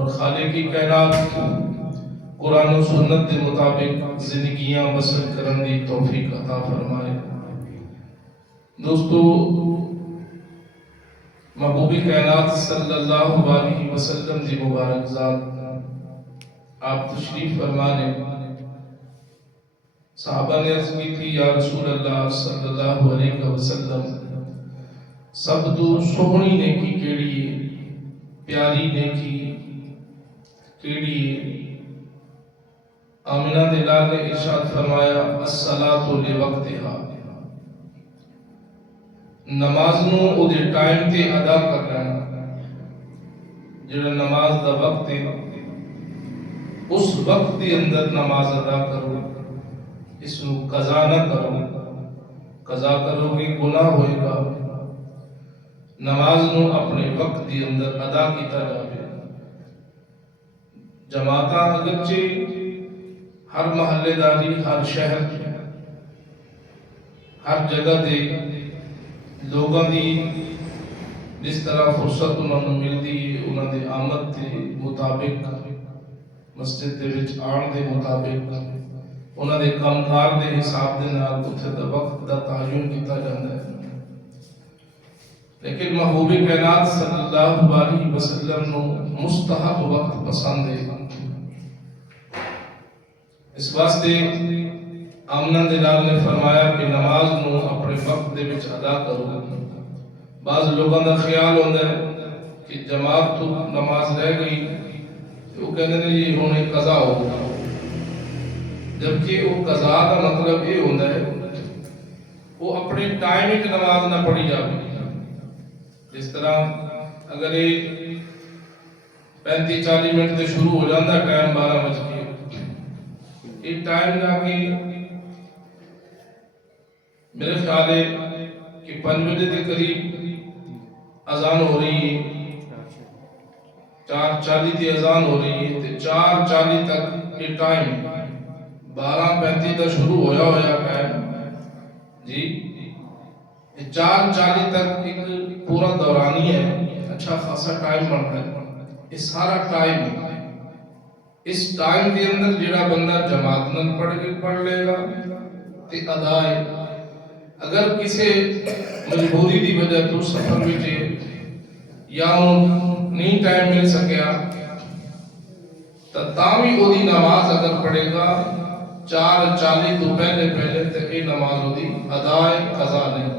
اور خالق کی کائنات قرآن و سنت کے مطابق زندگیاں بسر کرن دی توفیق عطا فرمائے۔ دوستو، محبوب کائنات صلی اللہ علیہ وسلم دی مبارک ذات آپ تشریف فرمانے، صحابہ نے عرض کی تھی یا رسول اللہ صلی اللہ علیہ وسلم سب تو سونی نیکی کیڑی ہے، پیاری نیکی کیڑی ہے؟ آمنہ دلال نے ارشاد فرمایا الصلاۃ لوقتہا، نماز نو او دے ٹائم تے ادا کرنا۔ جڑا نماز دا وقت ہے اس وقت دے اندر نماز ادا کرو، اس نو قضا نہ کرو، قضا کرو گے گناہ ہوئے گا۔ نماز نو اپنے وقت دے اندر ادا کیتا جاوے۔ جماعتاں اگرچہ ہر محلے داری، ہر شہر، ہر جگہ دے لوگاں دی جس طرح فرصت انہوں نے ملتی ہے، انہوں نے آمد دے مطابق، مسجد دے وچ آن دے مطابق، انہوں نے کامکار دے حساب دے نال اتھے دا وقت دا تعین کیتا جاتا ہے۔ لیکن محبوب کائنات صلی اللہ علیہ وسلم نو مستحب وقت پسند ہے۔ اس واسطے آمنہ دلال نے فرمایا کہ نماز نو اپنے وقت دے وچ ادا کرو۔ بعض لوگوں کا خیال ہوتا ہے کہ جماعت تو نماز رہ گئی، وہ کہتے ہیں یہ ہونے قضا ہو، جبکہ وہ قضا کا مطلب یہ ہوتا ہے وہ اپنے ٹائم ایک نماز نہ پڑھی جائے۔ جس طرح اگر یہ 35-40 منٹ سے شروع ہو جاتا ہے ٹائم 12 بج کے، ایک ٹائم جا کے میرے خیال ہے کہ 5 بجے کے قریب اذان ہو رہی ہے، 4:40 کی اذان ہو رہی ہے، تو 4:40 تک یہ ٹائم 12:35 کا شروع ہویا ٹائم جی 4:40 تک ایک پورا دورانی ہے، اچھا خاصا ٹائم بنتا ہے۔ یہ سارا ٹائم، اس ٹائم کے اندر جڑا بندہ جماعت نال پڑھ لے گا تے ادا ہے۔ اگر کسی مجبوری دی وجہ تو سفر وچ یا نہیں ٹائم مل سکیا تاں بھی وہ دی نماز اگر پڑھے گا 4:40 تو پہلے تے یہ نماز وہ دی ادا ہے، قضا نہیں۔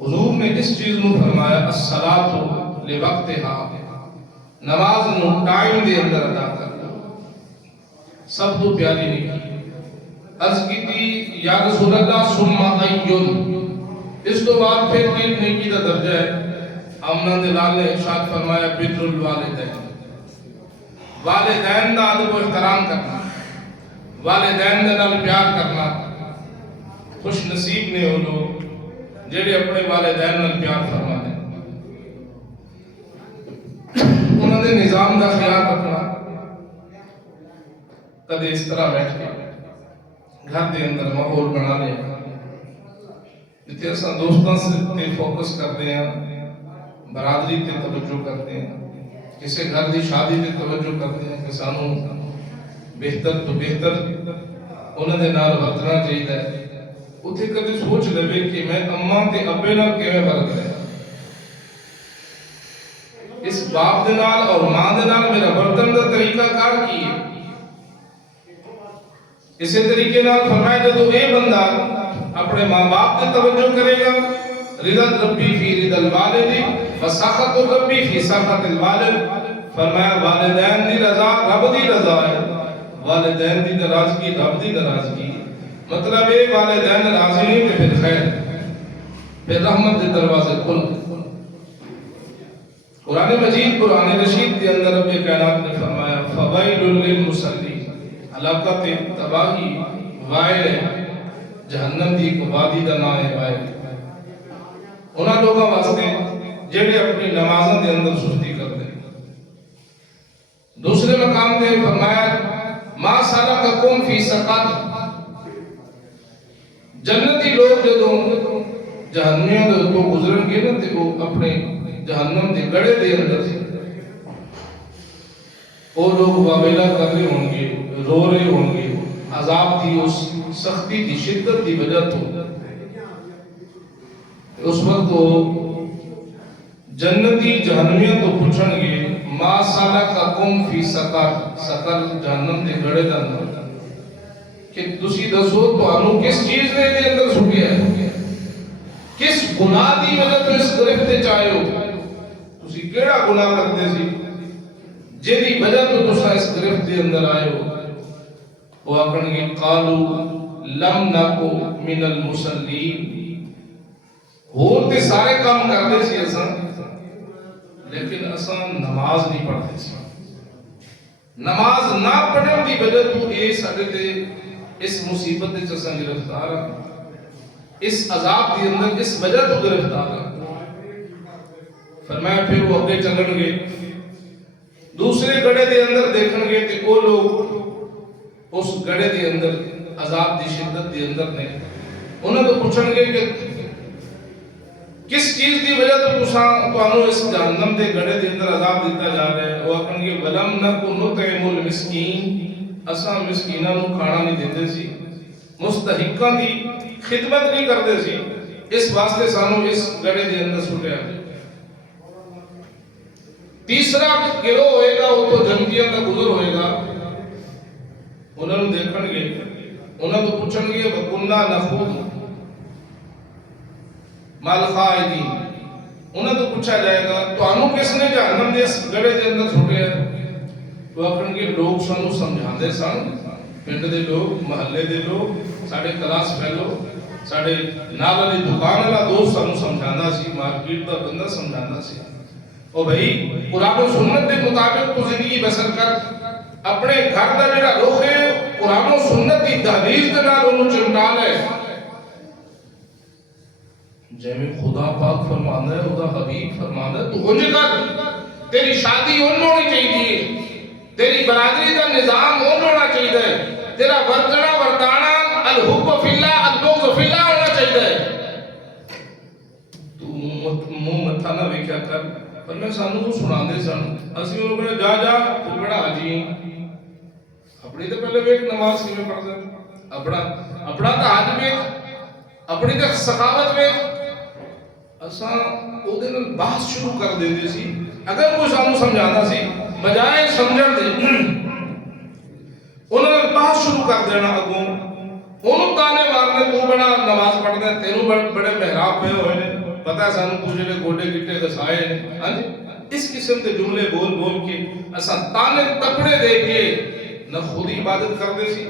حضور نے اس چیز نو فرمایا الصلاۃ لوقتہا، نماز نو ٹائم دے اندر ادا کرنا سب تو پیاری نیکی۔ عرض کی تھی یا رسول اللہ ثم ایون، اس تو بعد پھر کن نیکی کا درجہ ہے؟ آمنہ دلال نے ارشاد فرمایا بر الوالدین، والدین دا ادب و احترام کرنا، والدین دے نال پیار کرنا۔ خوش نصیب نے وہ لوگ جڑے اپنے والدین نال پیار فرما دے، انہوں نے نظام دا خیال رکھنا۔ کدے اس طرح بیٹھ کے گھر دے اندر ماحول بنا لے جتے اساں دوستاں سے فوکس کرتے ہیں، برادری تے توجہ کرتے ہیں، کسی گھر دی شادی تے توجہ کرتے ہیں کہ سانوں بہتر تو بہتر انہوں نے نال ورتنا چاہیے۔ اتھے کدے سوچ لے کہ میں اماں تے ابے نال کیویں ورت رہا، اس باپ دے نال اور ماں دے نال میرا برتن دا طریقہ کار کی ہے۔ اسی طریقے نال فرمایا جدو اے بندہ اپنے ماں باپ تے توجہ کرے گا، رضا ربی فی رضا الوالد و سخط ربی فی سخط الوالد، فرمایا والدین دی رضا رب دی رضا ہے، والدین دی ناراضگی رب دی ناراضگی۔ مطلب ہے والدین راضی نہیں تو پھر خیر، پھر رحمت دے دروازے کھل۔ قرآن مجید قرآن رشید کے اندر رب کائنات نے فرمایا فویل للمصلین، ہلاکت تباہی وائل ہے، جہنم دی ایک وادی دا نام ہے وائل، انہاں لوگاں واسطے جڑے اپنی نمازوں کے اندر سستی کرتے ہیں۔ دوسرے مقام تے فرمایا ما سلککم فی سقر، جنتی لوگ جدوں جہنمیوں دے تو گزرن گے نا تے وہ اپنے جہنم دے گڑے دے اندر وہ لوگ واویلا کر رہے ہوں گے، رو رہے ہوں گے عذاب دی اس سختی دی شدت دی وجہ تو اس وقت وہ جنتی جہنمیاں تو پوچھن گے ما سلککم فی سقر، سقر جہنم دے گڑے دا اندر کہ تسی دسو تانوں کس چیز نے دے اندر سٹیا ہے، کس گناہ دی وجہ تو اس گرفت تے چاہے ہو، تسی کیڑا گناہ کرتے سی جیدی وجہ تو تسا اس گرفت دے اندر آئے ہو؟ وہ آکھن گے قالو لم نکو من المصلین، ہوتے سارے کام کرتے سی اساں لیکن اساں نماز نہیں پڑھتے سی، نماز نہ پڑھن دی وجہ تو اے ساڈے تے اس مصیبت وچ اساں گرفتار ہاں، اس عذاب دی اندر اس وجہ تو گرفتار ہاں۔ فرمایا پھر وہ اگے چلن گے دوسرے گڑے دے اندر دیکھن گے تے وہ لوگ اس گڑے دے اندر عذاب دی شدت دے اندر نے، انہاں تو پوچھن گے کہ کس چیز دی وجہ تو تانوں اس جہنم دے گڑے دے اندر عذاب دیتا جا رہا ہے؟ وہ آکھن گے ولم نکو نطعم المسکین، اساں مسکیناں نوں کھانا نہیں دیندے سی، مستحقاں دی خدمت نہیں کرتے سی، اس واسطے سانوں اس گڑے دے اندر سٹیا۔ تیسرا گروہ ہوئے گا وہ تو جنتیاں کا گزر ہوئے گا، انہوں نے دیکھن گے انہوں تو پوچھن گے وَكُنَّا نَخُوضُ مَعَ الْخَائِضِينَ، انہوں تو پوچھا جائے گا تو آنو کس نے جہنم دے اس گڑے دے اندر چھوٹے ہیں؟ تو آکھن گے لوگ سانو سمجھا دے سن، پنڈ دے لوگ، محلے دے لوگ، ساڑھے کلاس فیلو، ساڑھے نال والی دکان والا دوست سانو سمجھانا سی، مارکیٹ دا بندہ سمجھانا سی، او بھائی قرآن و سنت دے مطابق تو زندگی بسر کر، اپنے گھر دا جڑا رخ ہے قرآن و سنت دی تحریر دے نال انہوں چمٹا لے، جیمیں خدا پاک فرمانا ہے، خدا حبیب فرمانا ہے، تو ہونجے کر تیری شادی انہوں ہونی چاہیے، تیری برادری دا نظام انہوں ہونا چاہیے، تیرا ورتنا ورتانا الحب فی اللہ البغض فی اللہ ہونا چاہیے، تو منہ متھا نہ ویکھیا کر۔ پر میں سانوں کو سنا دے سن، اسی انہوں نے جا جا تو بڑا حاجی اپنی تو پہلے ویک نماز کی میں پڑھ دیں، اپنا تو حج ویک، اپنی تو سخاوت ویک، اساں او دے نال بحث شروع کر دیندے سی، اگر کوئی سانوں سمجھانا سی بجائے سمجھن دے انہوں نے بحث شروع کر دینا، اگوں انہوں تانے مارنے تو بڑا نماز پڑھ دیں، تینوں بڑے محراب پہ ہوئے نے، پتہ ہے سانوں تو جڑے گوڈے گٹے دسائے ہیں، ہاں جی اس قسم کے جملے بول بول کے اساں تانے تپڑے دے کے نہ خود عبادت کرتے سی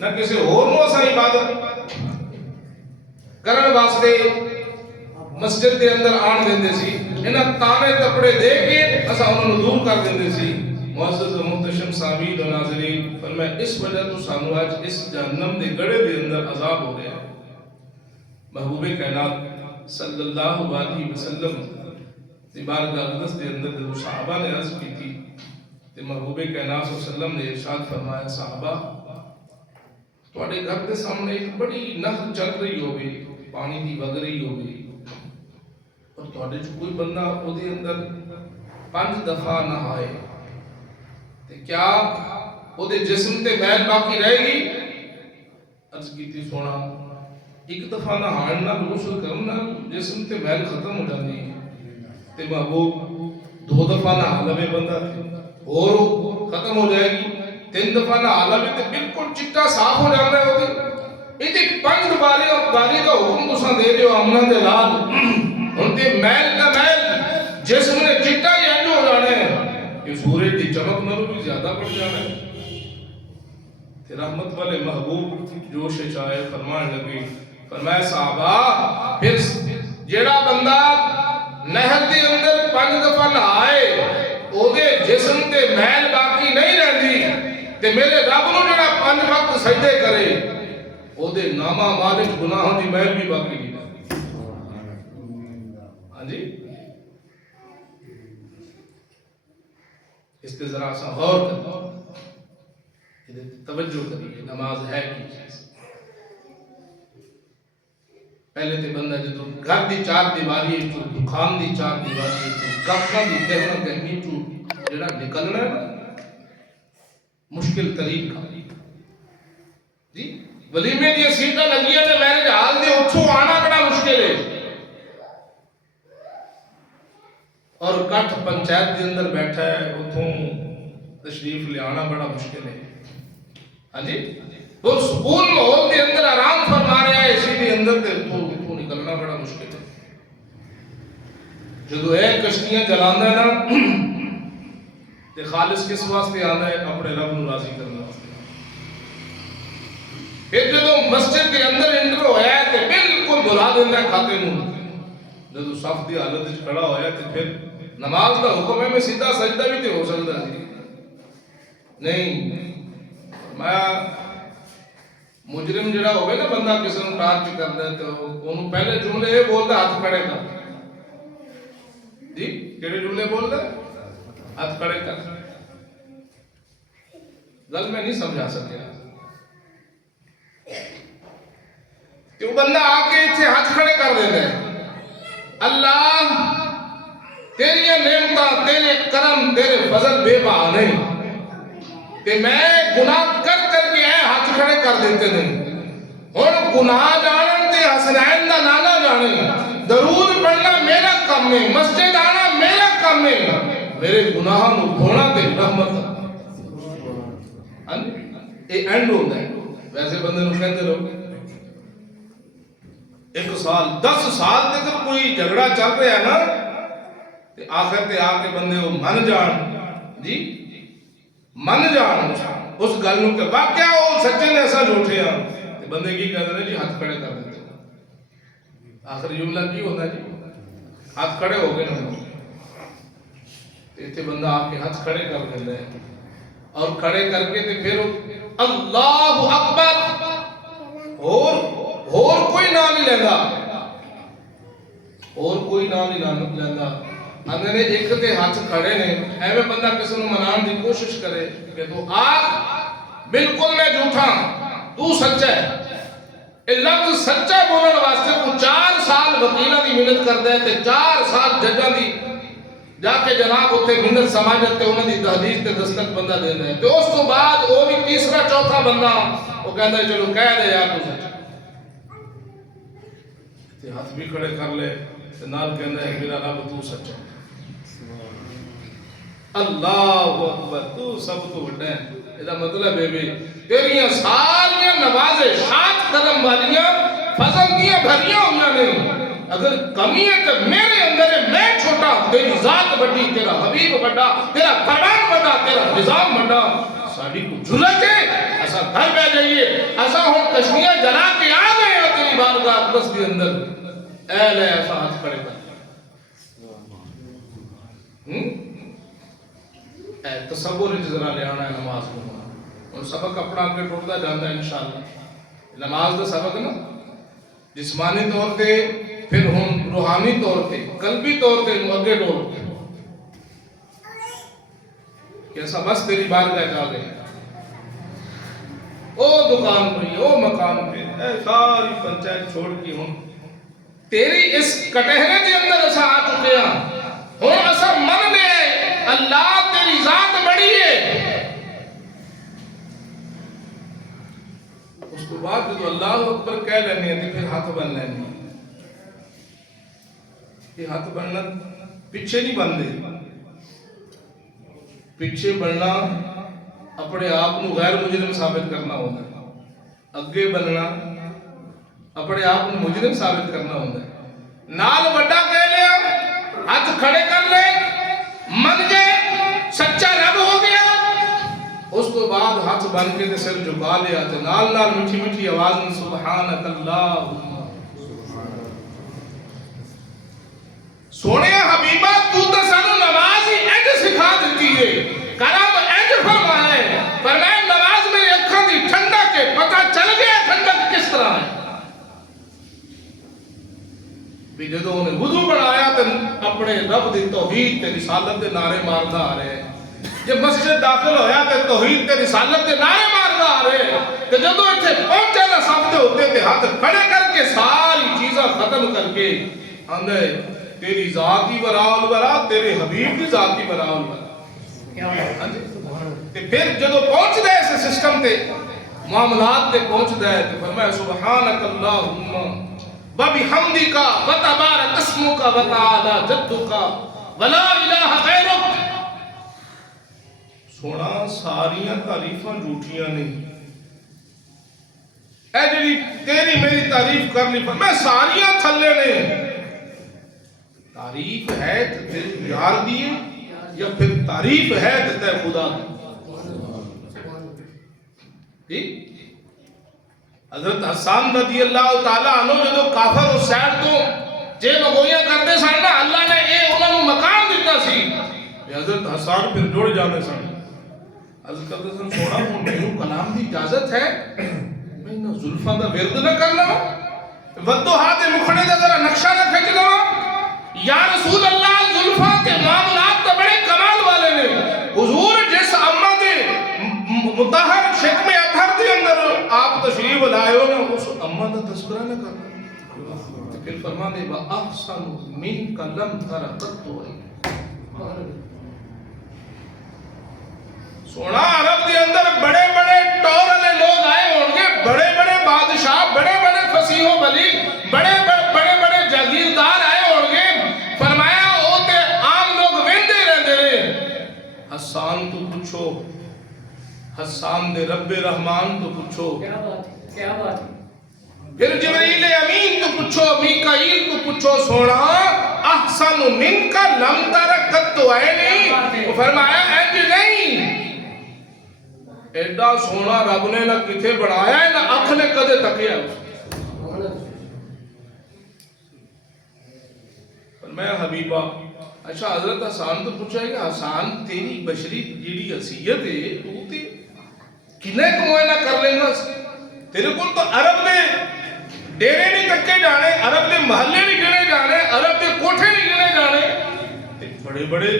نہ کسی اور نو اساں عبادت کرن واسطے مسجد دے اندر آن دیندے سی، انہاں تانے تپڑے دے کے اساں انہوں نے دور کر دیندے سی۔ معزز و محتشم سامعین و ناظرین، فرمایا اس وجہ تو سانو آج اس جہنم دے گڑے دے اندر عذاب ہو گیا۔ محبوب کائنات صلی اللہ علیہ وسلم دی بارگاہ اقدس دے اندر جو صحابہ نے عرض کی تھی تے محبوب کائنات صلی اللہ علیہ وسلم نے ارشاد فرمایا صحابہ تواڈے گھر دے سامنے ایک بڑی نہر چل رہی ہوگی، پانی دی وگ رہی ہوگی، اور تواڈے جو کوئی بندہ او دے اندر 5 دفعہ نہائے تے کیا او دے جسم تے میل باقی رہے گی؟ عرض کیتی سونا ایک دفعہ نہان نال غسل کرن نال جسم تے میل ختم ہو جاندی ہے تے محبوب 2 دفعہ نہا لوے بندہ اور ختم ہو جائے گی، 3 دفعہ نہا لوے تے بالکل چٹا صاف ہو جاندا ہے ہوتی، ایتھے 5 باری دا حکم تساں دے دیو آمنا دے لال ہن تے میل دا میل جسم نے چٹا ہی انج ہو جانا ہے کہ سورج دی چمک نالوں بھی زیادہ بڑھ جانا ہے۔ تے رحمت والے محبوب جوش چاہے فرمان لگی، فرمایا صحابہ پھر جیڑا بندہ نہر دے اندر 5 دفعہ نہائے او دے جسم تے میل باقی نہیں رہندی تے میرے رب نو جڑا 5 وقت سجدے کرے او دے نامہ مالک گناہاں دی میل بھی باقی نہیں رہندی۔ ہاں جی اس تے ذرا سا غور کریں، توجہ کریے نماز ہے کی چیز۔ پہلے تے بندہ جدو گھر دی 4 دیواری چو دکان دی 4 دیواری چو گھر دی کہنا کہنی چو جڑا نکلنا ہے نا مشکل طریقہ جی ولیمے دی سیٹاں لگیاں تے میرے حال دے اتھوں آنا بڑا مشکل ہے اور کٹھ پنچایت کے اندر بیٹھا ہے اتھوں تشریف لے آنا بڑا مشکل ہے ہاں جی وہ سکون ماحول کے اندر آرام فرما رہا ہے اسی کے اندر تے اتھوں نکلنا بڑا مشکل ہے جدو ہے کشتیاں جلانا ہے نا تے خالص کس واسطے آنا ہے اپنے رب نو راضی کرنا واسطے پھر جدو مسجد کے اندر انٹر ہویا ہے تے بالکل بلا دینا ہے کھاتے نو جدو صف دی حالت وچ کھڑا ہویا تے پھر نماز کا حکم ہے میں سیدھا سجدہ بھی تے ہو سکتا ہے نہیں میں مجرم جڑا ہوئے نا بندہ کسی نو ٹارچ کردا ہے تو انہوں پہلے جملے یہ بولدا ہاتھ کھڑے کر جی کیڑے جملے بولدا ہاتھ کھڑے کر گل میں نہیں سمجھا سکیا کہ وہ بندہ آ کے اتنے ہاتھ کھڑے کر دیتا ہے اللہ تیری نعمتاں تیرے کرم تیرے فضل بے بہا نہیں کہ میں گناہ کر کر کے ہاتھ کھڑے کر دیتے نہیں اور گناہ جانن تے حسنین دا نانا جانے درود پڑھنا میرا کام ہے مسجد آنا میرا کام ہے میرے گناہ نو دھونا تے رحمت یہ اینڈ ہوتا ہے ویسے بندے نو کہتے رہو 1 سال 10 سال تک کوئی جھگڑا چل رہا ہے نا تے آخر تے آ کے بندے وہ من جان جی من جان اس گل نو کہ واقعہ وہ سچے نے ایسا جھوٹے ہیں تے بندے کی کہتے ہیں جی ہاتھ کھڑے کر دیتے آخر جملہ کی ہوتا ہے جی ہاتھ کھڑے ہو گئے نا تے بندہ آپ کے ہاتھ کھڑے کر دیتا ہے اور کھڑے کر کے تے پھر اللہ اکبر اور کوئی نام نہیں لینا اور کوئی نام نہیں لینا اگر ایک تے ہاتھ کھڑے نے ایویں بندہ کسی نو منان دی کوشش کرے کہ تو آ بالکل میں جھوٹا تو سچا ہے اے لفظ سچا بولن واسطے تو 4 سال وکیلاں دی محنت کردا ہے تے 4 سال ججاں دی جا کے جناب اتنے منت سماجت تے انہاں دی تحدیث تے دستک بندہ دیندا ہے تے اس تو بعد وہ بھی تیسرا چوتھا بندہ وہ کہندا ہے چلو کہہ دے یار تو سچ تے ہاتھ بھی کھڑے کر لے تے نال کہندا ہے میرا رب تو سچا اللہ اکبر تو سب تو بڑا ہے ادا مطلب ہے بھی تیریاں ساریاں نوازشات کرم والیاں فضل دیاں بھریاں ہویاں نے اگر کمی ہے تو میرے اندر ہے میں چھوٹا تیری ذات بڑی تیرا حبیب بڑا تیرا فرمان بڑا تیرا نظام بڑا ساڑی کو جھلک ہے ایسا گھر بہ جائیے ایسا ہوں کشمیاں جلا کے آ گئے ہیں تیری بارگاہ اقدس کے اندر اے لے ایسا ہاتھ کھڑے کر تصور ذرا لے آنا ہے نماز کو اور سبق اپنا آگے ٹوٹتا جانا ہے انشاءاللہ نماز دا سبق نا جسمانی طور پہ پھر ہم روحانی طور پہ قلبی طور پہ آگے ٹوٹ کیسا بس تیری بارگاہ جا گئے او دکان پہ او مکان پہ اے ساری پنچایت چھوڑ کی ہوں تیری اس کٹہرے کے اندر ایسا آ چکے ہیں ہوں ایسا من لے اللہ تیری ذات بڑی ہے اس کو بعد جو اللہ اکبر کہہ لینے ہیں پھر ہاتھ بن لینے یہ ہاتھ بننا پیچھے نہیں بندے پیچھے بننا اپنے آپ کو غیر مجرم ثابت کرنا ہوتا ہے اگے بننا اپنے آپ کو مجرم ثابت کرنا ہوتا ہے نال بڑا کہہ لیا ہاتھ کھڑے کر لے من گئے سچا رب ہو گیا اس کو بعد ہاتھ بن کے تے سر جھکا لیا تے نال نال میٹھی میٹھی آواز میں سبحانک اللہم سونے حبیبہ تو تے سانو نماز ہی انج سکھا دیتی ہے کرم انج فرمایا ہے فرمایا نماز میں اکھاں دی ٹھنڈک کے پتہ چل گیا ٹھنڈک کس طرح ہے بھی جدوں انہیں وضو بنایا تے اپنے رب دی توحید تے رسالت دے نعرے ماردا آ رہے ہیں جب مسجد داخل ہویا تے توحید تے رسالت دے نعرے ماردا آ رہے ہیں تے جدوں ایتھے پہنچے نا صف دے ہوتے تے ہاتھ کھڑے کر کے ساری چیزاں ختم کر کے آندے تیری ذات ہی براء البراء تیرے حبیب کی ذات ہی براء البراء تے پھر جدو پہنچ دے اس سسٹم تے معاملات تے پہنچ دے تو فرمایا سبحانک اللہم وبحمدک وتبارک اسمک وتعالی جدک ولا الہ غیرک. سونا ساریاں تعریفاں جھوٹیاں نہیں. اے جڑی تیری میری تعریف کر لی میں ساریاں تھلے نے. تعریف ہے تو تیری یار دیے یا پھر تعریف ہے تو تے خدا دی. حضرت حسان رضی اللہ تعالیٰ عنہ جدو کافر اس سائڈ تو جے مگویاں کرتے سن نا اللہ نے اے انہوں نے مقام دیتا سی. حضرت حسان پھر جڑ جانے سن. حضرت کرتے سن سونا ہوں میرے کلام دی اجازت ہے میں نہ زلفاں دا ورد نہ کر لوں ودو ہاتھ مکھڑے دا ذرا نقشہ نہ کھچ لوں. یا رسول اللہ زلفاں کے معاملات تو بڑے کمال والے نے. حضور جس امہ دے مطہر شکم اطہر دے اندر آپ تشریف لائے ہو نا اس امہ دا تذکرہ نہ کرنا. پھر فرما دے وَأَحْسَنُ مِنْكَ لَمْ تَرَ قَطُّ. سونا عرب دے اندر بڑے بڑے ٹور والے لوگ آئے ہوں گے, بڑے بڑے بادشاہ, بڑے بڑے فصیح و بلیغ, بڑے بڑے جاگیردار آئے ہوں گے. فرمایا او تے عام لوگ ویندے رہندے نے. حسان تو پوچھو, حسان دے رب رحمان تو پوچھو, کیا بات. پھر جبریل امین تو پوچھو, میکائیل تو پوچھو. سونا احسن منک لم تر قط عینی. فرمایا انج نہیں, ایڈا سونا رب نے نہ کتے بڑھایا ہے نہ اکھ نے کدے تکیا. فرمایا حبیبہ اچھا حضرت حسان تو پوچھا ہے کہ حسان تیری بشری جیڑی حیثیت ہے تو تے کنے کمائنا کر لیں گا. تیرے کو تو عرب نے ڈیرے نہیں تکے جانے, عرب نے محلے نہیں گنے جانے, عرب نے کوٹھے نہیں گنے جانے. بڑے بڑے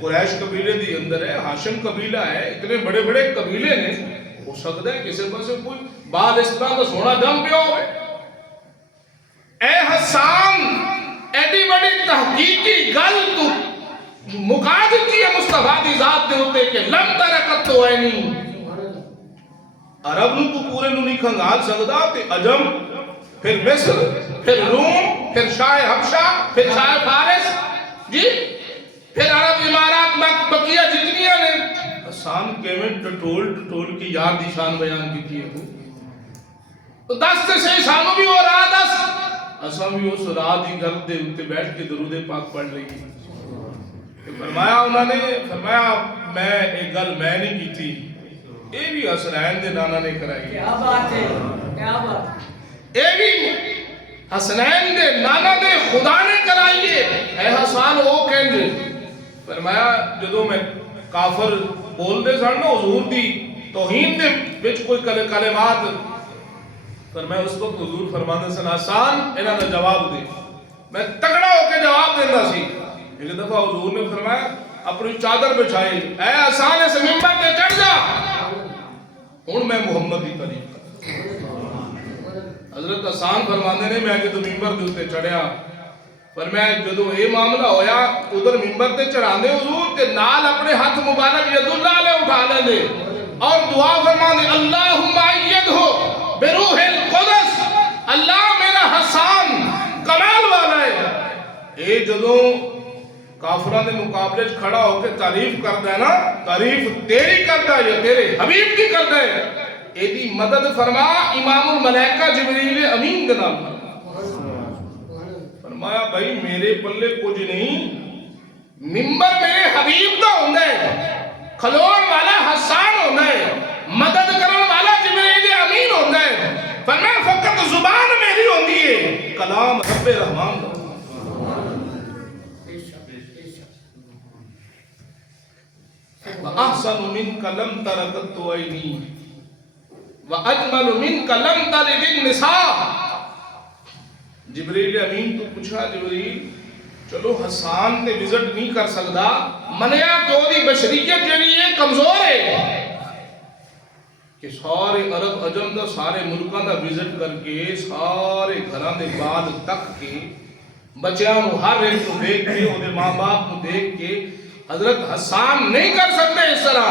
قریش قبیلے دی اندر ہے, ہاشم قبیلہ ہے, اتنے بڑے بڑے قبیلے نے. ہو سکتا ہے کسی پاس کوئی بعد اس طرح کا سونا جم پیا ہوئے. اے حسان ایڈی بڑی تحقیقی گل تو مکا دیتی ہے مصطفیٰ دی ذات دے ہوتے کہ لم تر قط عینی. عرب نو تو پورے نو نہیں کھنگال سکتا تے عجم, پھر مصر, پھر روم, پھر شاہ حبشہ, پھر شاہ فارس, جی پھر عرب امارات بقیہ جتنیاں نے. حسان کیمنٹ ٹٹول کی یار دی شان بیان کی ہے تو دس سے صحیح سانو بھی وہ راہ دس اساں بھی اس راہ دی گل دے اوتے بیٹھ کے درود پاک پڑھ لئی. فرمایا انہوں نے فرمایا میں ایک گل میں نہیں کی تھی, اے بھی حسنین دے نانا نے کرائی. کیا بات ہے, کیا بات. اے بھی حسنین دے نانا دے خدا نے کرائی ہے. اے حسان او کہندے. فرمایا جدو میں کافر بول دے سن نا حضور دی توہین دے وچ کوئی کلمات, فرمایا اس وقت حضور فرماندے سن حسان انہاں دا جواب دے. میں تگڑا ہو کے جواب دیندا سی. ایک دفعہ حضور نے فرمایا اپنی چادر بچھائی, اے حسان اس منبر تے چڑھ جا, ہن میں محمد دی تعریف کر. حضرت حسان فرماندے نے میں کہ تو منبر دے اوتے چڑھیا. فرمایا جدو اے معاملہ ہویا ادھر منبر تے چڑھاندے حضور تے نال اپنے ہاتھ مبارک ید اللہ علیہ اٹھا لیندے اور دعا فرماندے اللہم ایدہ بروح القدس. اللہ میرا حسان کمال والا ہے. اے جدو کافران دے مقابلے کھڑا ہو کے تعریف کردا ہے نا, تعریف تیری کردا ہے یا تیرے حبیب کی کردا ہے. اے دی مدد فرما امام الملائکہ جبریل امین دے نام. فرمایا بھائی میرے پلے کچھ نہیں, منبر میرے حبیب دا ہوندا ہے, کھلون والا حسان ہوندا ہے, مدد کرن والا جبریل امین ہوندا ہے. فرمایا فقط زبان میری ہوندی ہے, کلام رب رحمان دا. وَأَحْسَنُ مِنْكَ لَمْ تَرَ قَطُّ عَيْنِي وَأَجْمَلُ مِنْكَ لَمْ تَلِدِ النِّسَاءُ. جبریل امین تو پوچھا جبریل چلو حسان تے وزٹ نہیں کر سکتا, منیا تو دی بشریت جڑی ہے کمزور ہے کہ سارے عرب عجم دا سارے ملکاں دا وزٹ کر کے سارے گھراں دے بعد تک کے بچیاں نو ہر ایک کو دیکھ کے اودے ماں باپ کو دیکھ کے حضرت حسان نہیں کر سکتے اس طرح.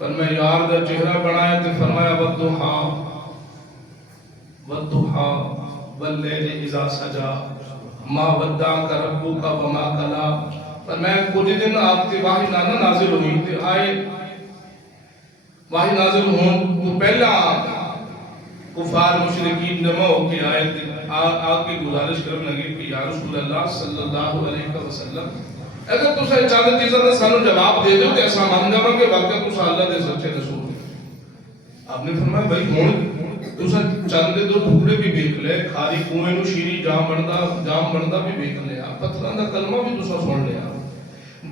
پر میں یار دا چہرہ بنایا تو فرمایا والضحا والضحا واللیل اذا سجا ما ودعک ربک وما قلا. پر میں کچھ دن آپ تے وحی نازل ہوئی تے آئے وحی نازل ہون تو پہلا کفار مشرکین جمع ہو کے آئے تھے آگ کی گزارش کرنے لگے کہ یا رسول اللہ صلی اللہ علیہ وسلم اگر تسا چاند چیزاں نے سانو جواب دے دو تے اساں مان جاواں کہ واقعی تسا اللہ دے سچے رسول ہو. آپ نے فرمایا بھائی ہن تسا چاند دے دو ٹکڑے بھی دیکھ لے کھاری کنویں نو شیری جام بندا بھی دیکھ لیا پتھراں دا کلمہ بھی تسا سن لیا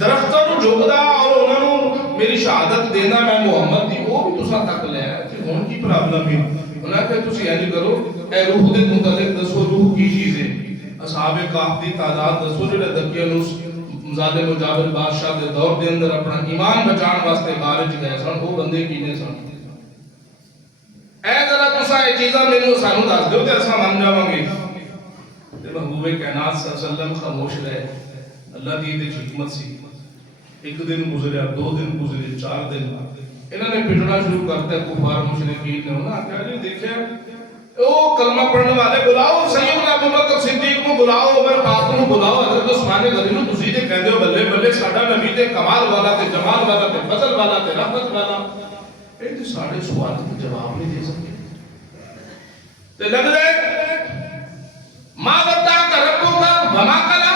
درختاں نو جھکدا اور انہاں نو میری شہادت دینا میں محمد دی وہ بھی تسا تک لیا تے ہن کی پرابلم ہے. انہاں کہ تسی انج کرو اے روح دے متعلق دسو روح کی چیز ہے. اصحاب کہف دی تعداد دسو جڑے دقیانوس ظالم و جابر بادشاہ دے دور دے اندر اپنا ایمان بچان واسطے خارج گئے سن وہ بندے کینے سن. اے ذرا تسا اے چیزاں مینوں سانو دس دیو تے اساں مان جاواں گے. تے محبوب کائنات صلی اللہ علیہ وسلم خاموش رہے. اللہ دی تے حکمت سی. ایک دن گزریا دو دن گزرے چار دن انہوں نے پٹنا شروع کرتے ہیں کفار مشرکین نے انہوں نے کہا جی دیکھیں او کلمہ پڑھنے والے بلاؤ سیدنا ابو بکر صدیق کو بلاؤ عمر پاک کو بلاؤ حضرت عثمان غنی نو تسی تے کہندے ہو بلے بلے ساڈا نبی تے کمال والا تے جمال والا تے فضل والا تے رحمت والا اے تے ساڈے سوال دا جواب نہیں دے سکتے تے لگ رہے ما بتا کر ربو کا وما کلا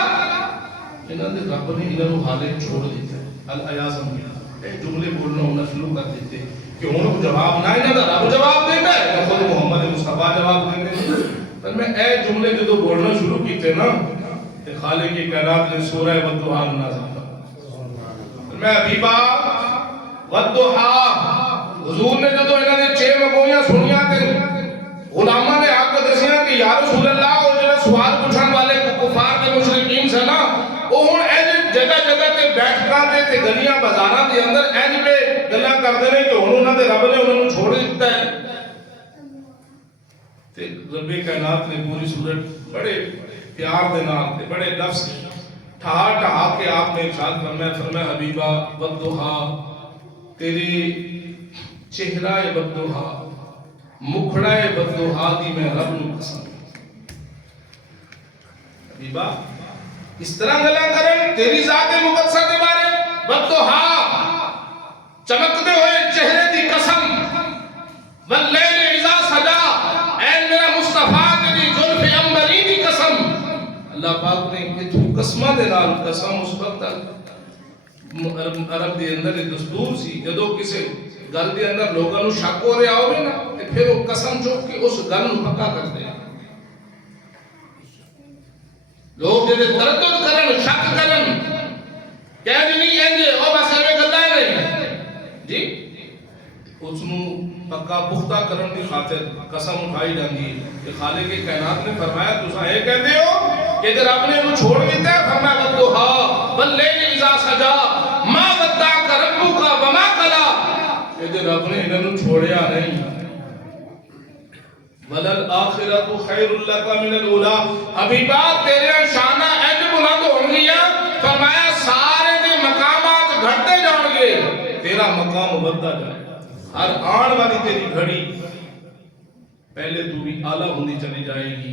انہوں نے رب نے انہوں نے حالے چھوڑ دیتا ہے الایازم باللہ جملے بولنا ہونا شروع کر دیتے کہ انہوں کو جواب نہ انہوں نے رب جواب دے گا یا خود محمد مصطفیٰ جواب دیں گے. پر میں اے جملے جدو بولنا شروع کیتے نا کہ خالق کی کائنات نے سورہ والضحا نازل کیا. میں حبیبا والضحا حضور نے جدو انہوں نے 6 مگویاں سنیاں تے غلامہ نے آ کے دسیاں کہ یا رسول اللہ وہ جو سوال پوچھن والے کفار کے مشرکین سے نا وہ ہن اے جگہ جگہ تے بیٹھکاں تے گلیاں بازاراں دے اندر انج پہ گلاں کردے نے کہ ہن انہاں دے رب نے انہاں نوں چھوڑ دتا ہے. تے رب کائنات نے پوری صورت بڑے پیار دے نال تے بڑے لفظ ٹھا ٹھا کے آپ نے ارشاد فرمایا حبیبا والضحا تیری چہرہ والضحا مکھڑا والضحا دی میں رب نوں قسم حبیبا اس طرح گلا کریں تیری ذات مقدسہ کے بارے والضحا چمکتے ہوئے چہرے دی قسم واللیل اذا سجا اے میرا مصطفیٰ تیری زلف عنبری دی قسم. اللہ پاک نے اتھو قسمہ دے نال قسم اس وقت عرب دے اندر دستور سی جدو کسے گل دے اندر لوگاں نوں شک ہو رہا ہوے نا تے پھر وہ قسم چوک کے اس گل نوں پکا کر دے. لوگ جے تردد کرن شک کرن کہہ دی نہیں اینجے او بس ایویں گلاں نہیں جی اس نوں پکا پختہ کرن دی خاطر قسم اٹھائی جاندی ہے کہ خالق کائنات نے فرمایا تساں اے کہندے ہو کہ تے رب نے انہوں چھوڑ دیتا ہے فرمایا والضحا واللیل اذا سجا ما ودعک ربک وما قلا کہ تے رب نے انہوں چھوڑیا نہیں. وللآخرۃ خیر لک من الاولی حبیبا تیرے شانہ اج بلند ہون گیا فرمایا سارے دے مقامات گھٹتے جان گے تیرا مقام بڑھتا جائے گا. ہر آن والی تیری گھڑی پہلے تو بھی اعلیٰ ہوندی چلی جائے گی.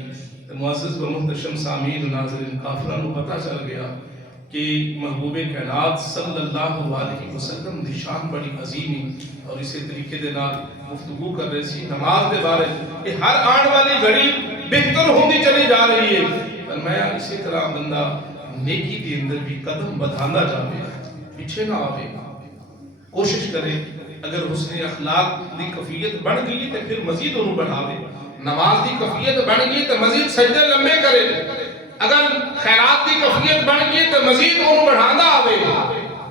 معزز و محتشم سامعین ناظرین کافروں کو پتہ چل گیا کہ محبوب کائنات صلی اللہ علیہ وسلم دی شان بڑی عظیم ہے اور اسی طریقے دے نال گفتگو کر رہے سی نماز دے بارے کہ ہر آن والی گھڑی بہتر ہوندی چلی جا رہی ہے. فرمایا اسی طرح بندہ نیکی دے اندر بھی قدم بڑھانا جاوے پیچھے نہ آوے کوشش کرے. اگر حسن اخلاق دی کیفیت بڑھ گئی تو پھر مزید انہوں بڑھاوے. نماز دی کیفیت بڑھ گئی تو مزید سجدے لمبے کرے. اگر خیرات دی کیفیت بڑھ گئی تو مزید انہوں بڑھانا آوے.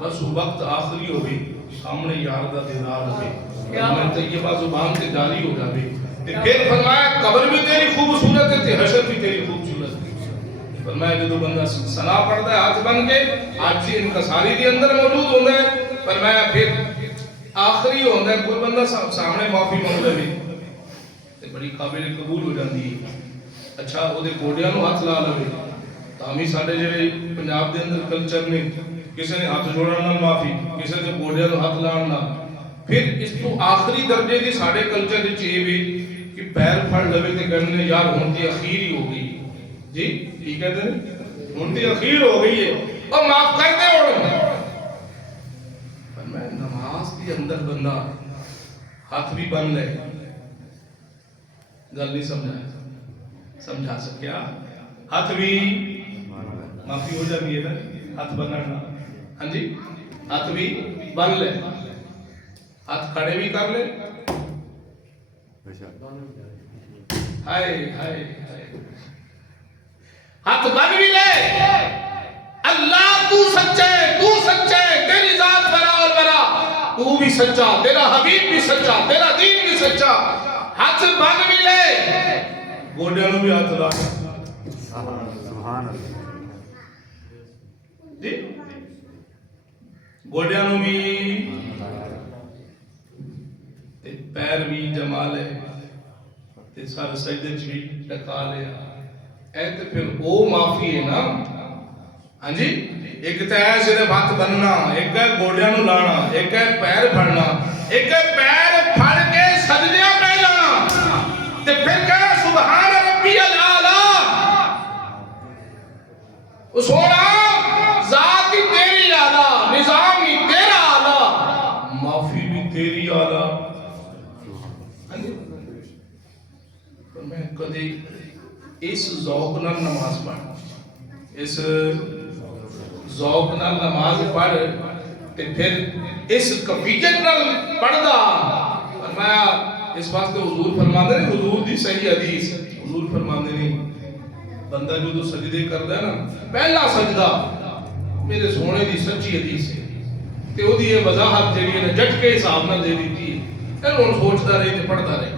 بس وقت آخری ہوئے سامنے یار دا دیدار ہوئے میں طیبہ زبان سے جاری ہو جاوے. پھر فرمایا قبر بھی تیری خوبصورت ہے حشر بھی تیری خوبصورت ہے. فرمایا جدو بندہ ثنا پڑھتا ہے ہاتھ بن کے آج سے انکساری دی اندر موجود ہوتا ہے. فرمایا پھر آخری ہوتا ہے کوئی بندہ سامنے معافی مانگ لے تے بڑی قابل قبول ہو جاتی ہے. اچھا وہ دے گوڑیاں نو ہاتھ لا لے تامی ساڑھے جڑے پنجاب دے اندر کلچر نے کسی نے ہاتھ جوڑنا معافی کسی نے گوڑیاں نو ہاتھ لانا پھر اس تو آخری درجے دی ساڑھے کلچر دی چاہیے بھی کہ پیر پھڑ لوے تے کہنے یار ہونتی اخیر ہی ہو گئی جی ٹھیک ہے ہونتی اخیر ہو گئی ہے اور معاف کر دے پر میں نماز دی اندر بندہ ہاتھ بھی بن لے گل نہیں سمجھا سکیا ہاتھ بھی معافی ہو جاتی ہے نا ہاتھ بننا ہاں جی ہاتھ بھی بن لے ہاتھ کھڑے بھی کر لے ہائے ہائے ہاتھ بن بھی لے اللہ تو سچا ہے تیری ذات برا اور برا تو بھی سچا تیرا حبیب بھی سچا تیرا دین بھی سچا ہاتھ بن بھی لے گوڑیاں نو بھی ہاتھ لا سبحان اللہ جی گوڑیاں نو بھی تے پیر بھی جما لے تے سارے سجدے چ بھی ٹکا لیا اے تے پھر او معافی ہے نا ہاں جی ایک تے ہے صرف ہاتھ بننا ایک ہے گوڑیاں نو لانا ایک ہے پیر پھڑنا ایک ہے پیر پھڑ کے سجدیاں پہ جانا تے پھر کہا سبحان ربی الاعلی او سونا ذات ہی تیری اعلی نظام ہی تیرا اعلی معافی بھی تیری اعلی میں کدی اس ذوق نال نماز پڑھ اس ذوق نال نماز پڑھ تے پھر اس کفیت نال پڑھدا فرمایا اس واسطے حضور فرماندے نے حضور دی صحیح حدیث حضور فرماندے نے بندہ جو سجدے کردا ہے نا پہلا سجدہ میرے سونے دی سچی حدیث ہے تے او دی یہ وضاحت جڑی ہے جٹ کے حساب نال دے دیتی ہے اے ہن سوچدا رہے تے پڑھدا رہے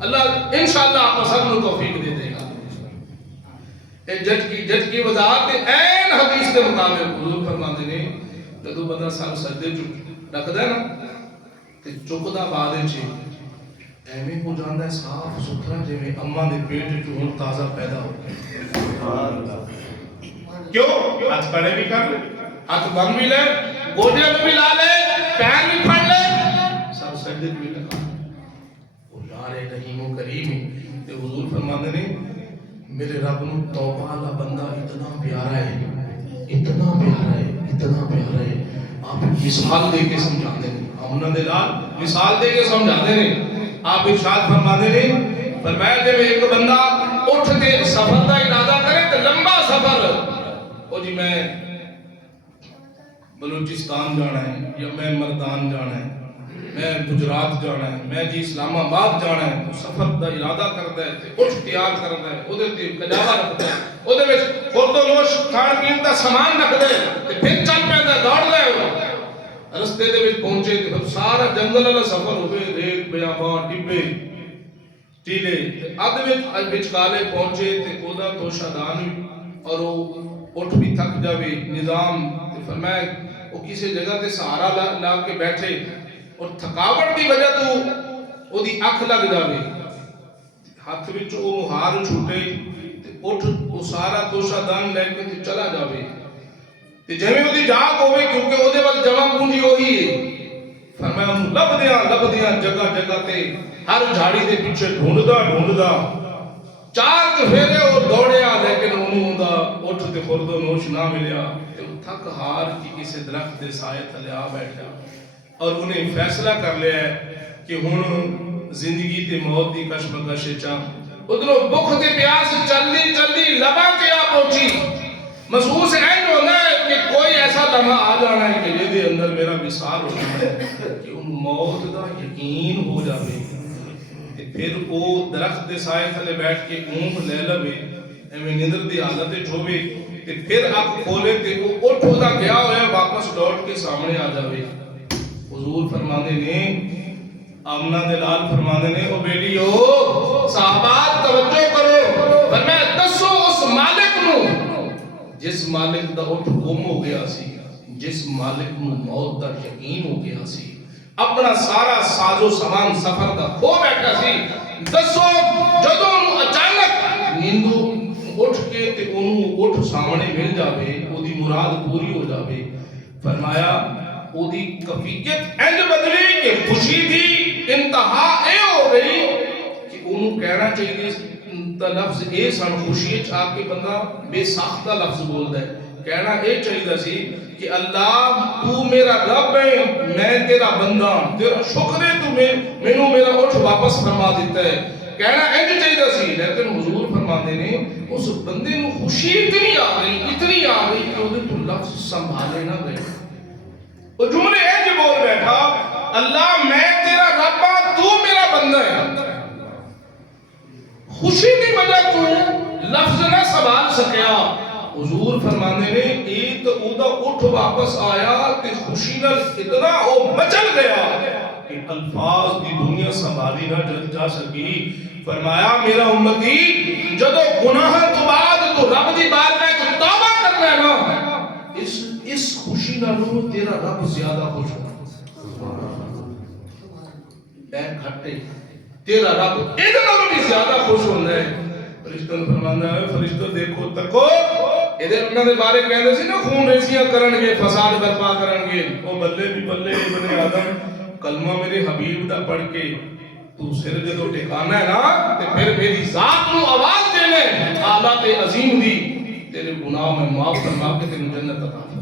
اللہ انشاءاللہ آپ سب کو توفیق دے دے گا اے جج کی وضاحت این حدیث کے مطابق حضور فرماتے نے جدو بندہ سر سجدے رکھدا ہے نا تے چکدا بعد وچ ایویں ہو جاندا ہے صاف ستھرا جویں اماں دے پیٹ وچ ہن تازہ پیدا ہو گیا سبحان اللہ کیوں ہاتھ کھڑے بھی کر لے ہاتھ بن بھی لے گوڈیاں بھی لا لے پیر بھی پھڑ لے سر سجدے بھی لگا رحیم و کریم تے حضور فرماندے نے میرے رب نو توبہ والا بندہ اتنا پیارا ہے اتنا پیارا ہے اتنا پیارا ہے آپ مثال دے کے سمجھاندے نے امنا دے نال مثال دے کے سمجھاندے نے آپ ارشاد فرماندے نے فرمایا جے ایک بندہ اٹھ کے سفر دا ارادہ کرے تے لمبا سفر او جی میں بلوچستان جانا ہے یا میں مردان جانا ہے میں گجرات جانا ہے میں جی اسلام آباد جانا ہے تو سفر دا ارادہ کرتا ہے تے اٹھ تیار کرتا ہے او دے تے کجاوا رکھتا ہے او دے وچ خورد و نوش کھان پین دا سامان رکھدا ہے تے پھر چل پیندا ہے دوڑ لے رستے دے وچ پہنچے تے سارا جنگل والا سفر ہوے ریت بیابان ٹبے ٹیلے تے اد وچ کالے پہنچے تے او دا توشہ دان اور او اٹھ بھی تھک جاوے نظام تے فرمایا او کسی جگہ تے سہارا لا کے بیٹھے اور تھکاوٹ دی وجہ تو او دی اکھ لگ جاوے ہاتھ وچ او مہار چھوٹے تے اٹھ او سارا توشہ دان لے کے تے چلا جاوے تے جویں او دی جاگ ہوے کیونکہ او دے ول جمع پونجی وہی ہے فرمایا اونوں لبدیاں جگہ جگہ تے ہر جھاڑی دے پیچھے ڈھونڈدا چار پھیرے او دوڑیا لیکن اونوں دا اٹھ تے خورد و نوش نہ ملیا تے تھک ہار کی کسی درخت دے سائے تھلے آ بیٹھا اور انہیں فیصلہ کر لیا ہے کہ ہن زندگی تے موت دی کشمکش چا ادھروں بھوک تے پیاس چلدی لباں تے آ پہنچی محسوس این ہونا ہے کہ کوئی ایسا لمحہ آ جانا ہے کہ جے دے اندر میرا وصال ہو جانا ہے کہ ان موت دا یقین ہو جاوے تے پھر او درخت دے سائے تھلے بیٹھ کے اونگ لے لوے ایویں نیندر دی حالت وچ ہووے تے پھر اکھ کھولے تے او اٹھ دا گیا ہویا واپس لوٹ کے سامنے آ جاوے حضور فرماندے نے آمنہ دے لال فرماندے نے او بیلیو صحابات توجہ کرو فرمایا دسو اس مالک نو جس مالک دا اٹھ گم ہو گیا سی جس مالک نو موت دا یقین ہو گیا سی اپنا سارا ساز و سامان سفر دا کھو بیٹھا سی دسو جدوں نو اچانک نیندو اٹھ کے تے اونوں اٹھ سامنے مل جاوے او دی مراد پوری ہو جاوے فرمایا او دی کفیت انج بدلی کہ خوشی دی انتہا اے ہو گئی کہ انہوں کہنا چاہیے تا لفظ اے سن خوشی چاہ کے بندہ بے ساختہ لفظ بول دے کہنا اے چاہیے سی کہ اللہ تو میرا رب ہے میں تیرا بندہ تیرا شکر ہے تو میں میرا اٹھ واپس فرما دیتا ہے کہنا انج چاہیے سی لیکن حضور فرماتے نے اس بندے نو خوشی اتنی آ گئی کہ وہ تو لفظ سنبھالے نہ گئے وہ جملے انج بول بیٹھا اللہ میں تیرا رب ہاں تو میرا بندہ ہے خوشی کی وجہ تو لفظ نہ سنبھال سکیا حضور فرمانے نے ایک اودا اٹھ واپس آیا تے خوشی نال اتنا او مچل گیا کہ الفاظ دی دنیا سنبھالی نہ جا سکی فرمایا میرا امتی جدو گناہ تو بعد تو رب دی بارگاہ تو توبہ کرنا ہے نا اس خوشی نالوں تیرا رب زیادہ خوش ہوگا اے گھٹے تیرا رب ادھر نالوں بھی زیادہ خوش ہونا ہے فرشتوں نے فرمانا ہے فرشتوں دیکھو تکو ادھر انہوں نے بارے کہنے سی نا خون ریزیاں کرنگے فساد برپا کرنگے او بلے بھی بلے ابن آدم کلمہ میرے حبیب دا پڑھ کے تو سر جدو ٹھکانا ہے نا تے پھر میری ذات نو آواز دینے حالات عظیم دی تیرے گناہ میں معاف فرما کے تیرے جنت عطا